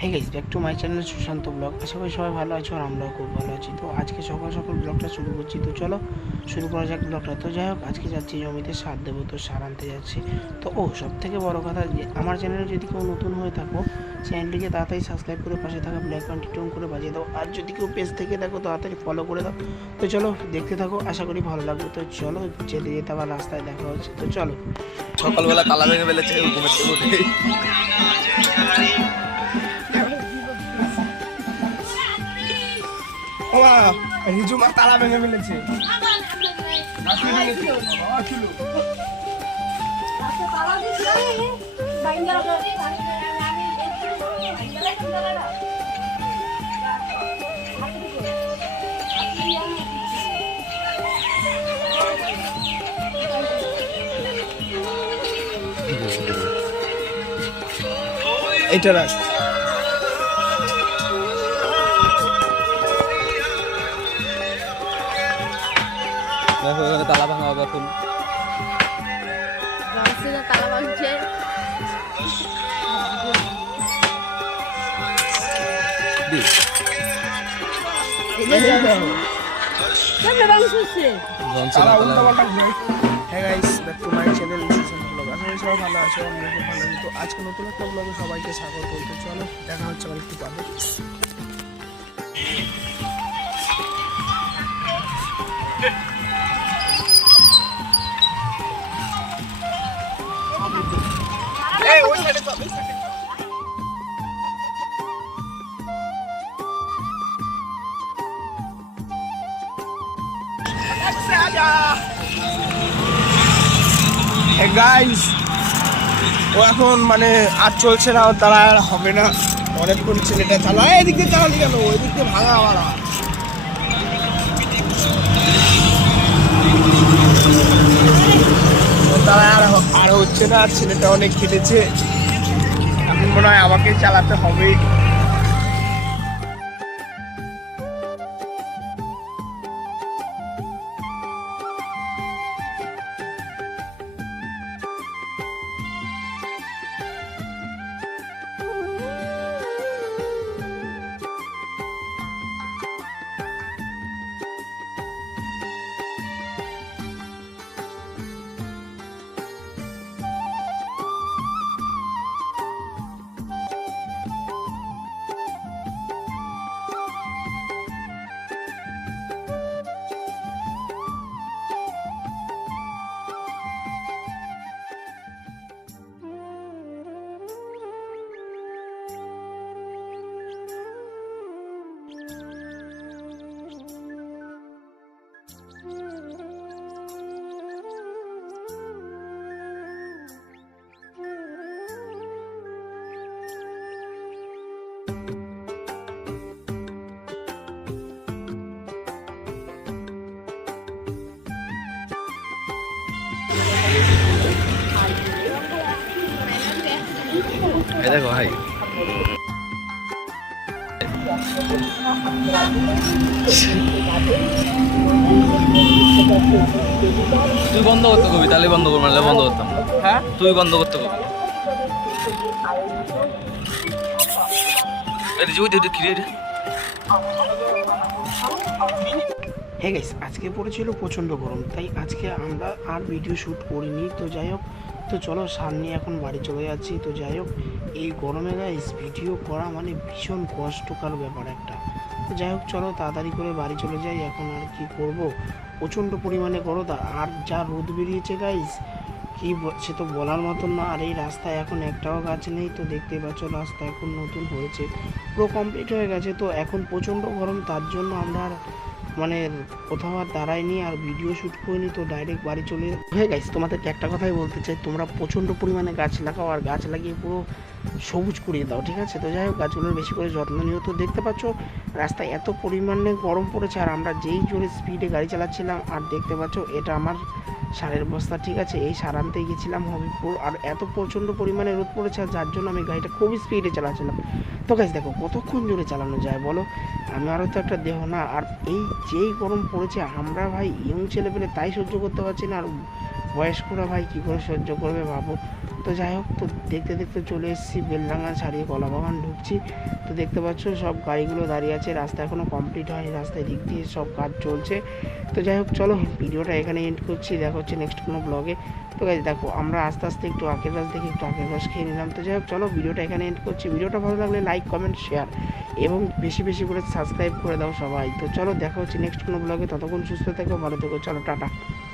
Hey guys, back to my channel Sushant blog. আশা করি সবাই ভালো আছো আর আমরাও খুব ভালো আছি। তো আজকে সকাল সকাল ব্লগটা শুরু করছি। তো চলো শুরু করা যাক ব্লগটা। তো যাই হোক, আজকে যাচ্ছি জমিতে সার দেবো, তো সার আনতে যাচ্ছি। তো সব থেকে বড় কথা, যে আমার চ্যানেলে যদি কেউ নতুন হয়ে থাকো, চ্যানেলটিকে তাড়াতাড়ি সাবস্ক্রাইব করে পাশে থাকা ব্ল্যাক বাটনটি অন করে বাজিয়ে দাও। আর যদি কেউ পেজ থেকে দেখো, তাড়াতাড়ি ফলো করে দাও। তো চলো দেখতে থাকো, আশা করি ভালো লাগবে। তো চলো যেতে যেতে আবার রাস্তায় দেখা হচ্ছে। তো চলো। সকালবেলা তালা ভেঙে ফেলেছে ঘুমের থেকে উঠে। রিজু মা তালা ভেঙে ফেলেছে। এইটা রাখ। তালা ভাঙা হবে এখন। তালা ভাঙছে। আজকে নতুন একটা ব্লগে সবাইকে স্বাগত করতে। চলো দেখা হচ্ছে আবার একটু পাবে। গাইস, ও এখন মানে আর চলছে না, ওর দ্বারা আর হবে না। অনেকক্ষণ ছেলেটা চালায়, এদিক দিয়ে চালালি কেন? ওই দিক দিয়ে ভাঙা আবার ওর দ্বারা আর হচ্ছে না। ছেলেটা অনেক কেটেছে, এখন মনে হয় আমাকে চালাতে হবে। দেখো ভাই, তুই বন্ধ করতে কবি, তাহলে বন্ধ করবো, নাহলে বন্ধ করতাম। হ্যাঁ, তুই বন্ধ করতে কবি। হে গাইস, আজকে পড়েছিল প্রচণ্ড গরম, তাই আজকে আমরা আর ভিডিও শ্যুট করিনি। তো যাই হোক, তো চলো সামনে এখন বাড়ি চলে যাচ্ছি। তো যাই হোক, এই গরমে গাইস ভিডিও করা মানে ভীষণ কষ্টকর ব্যাপার একটা। তো যাই হোক, চলো তাড়াতাড়ি করে বাড়ি চলে যাই। এখন আর কি করব, প্রচণ্ড পরিমাণে গরম, আর যা রোদ বেরিয়েছে গাইস, সে তো বলার মতন না। আর এই রাস্তায় এখন একটাও গাছ নেই। তো দেখতে পাচ্ছ, রাস্তা এখন নতুন হয়েছে, পুরো কমপ্লিট হয়ে গেছে। তো এখন প্রচণ্ড গরম, তার জন্য আমরা আর মানে কোথাও আর দাঁড়ায়নি, আর ভিডিও শ্যুট করিনি। তো ডাইরেক্ট বাড়ি চলে হয়ে গেছে। তোমাদেরকে একটা কথাই বলতে চাই, তোমরা প্রচণ্ড পরিমাণে গাছ লাগাও, আর গাছ লাগিয়ে পুরো সবুজ করিয়ে দাও, ঠিক আছে? তো যাই হোক, গাছগুলোর বেশি করে যত্ন নিও। তো দেখতে পাচ্ছ রাস্তায় এত পরিমাণে গরম পড়েছে, আর আমরা যেই জোরে স্পিডে গাড়ি চালাচ্ছিলাম, আর দেখতে পাচ্ছ এটা আমার সারের বস্তা, ঠিক আছে? এই সার আনতে গেছিলাম হবিপুর, আর এত প্রচণ্ড পরিমাণে রোদ পড়েছে, আর যার জন্য আমি গাড়িটা খুবই স্পিডে চালাচ্ছিলাম। তো গাইস দেখো কতক্ষণ জোরে চালানো যায় বলো, আমারও তো একটা দেহ না। আর এই যেই গরম পড়েছে, আমরা ভাই ইয়ং ছেলে পেলে তাই সহ্য করতে পারছি না, আর বয়স্করা ভাই কী করে সহ্য করবে ভাবো। তো যাই হোক, তো দেখতে দেখতে চলে এসেছি বেলডাঙ্গা ছাড়িয়ে কলাবাগান ঢুকছি। তো দেখতে পাচ্ছ সব গাড়িগুলো দাঁড়িয়ে আছে, রাস্তা এখনও কমপ্লিট হয়নি, রাস্তায় দিক দিয়ে সব কাজ চলছে। তো যাই হোক চলো ভিডিওটা এখানে এন্ড করছি, দেখা হচ্ছে নেক্সট কোনো ব্লগে। তো গাইজ দেখো আমরা আস্তে আস্তে একটু আখের রস দেখে একটু আখের রস খেয়ে নিলাম। তো যাই হোক চলো ভিডিওটা এখানে এন্ড করছি। ভিডিওটা ভালো লাগলে লাইক কমেন্ট শেয়ার এবং বেশি বেশি করে সাবস্ক্রাইব করে দাও সবাই। তো চলো দেখা হচ্ছে নেক্সট কোনো ব্লগে, ততক্ষণ সুস্থ থেকো, ভালো থেকো, চলো টাটা।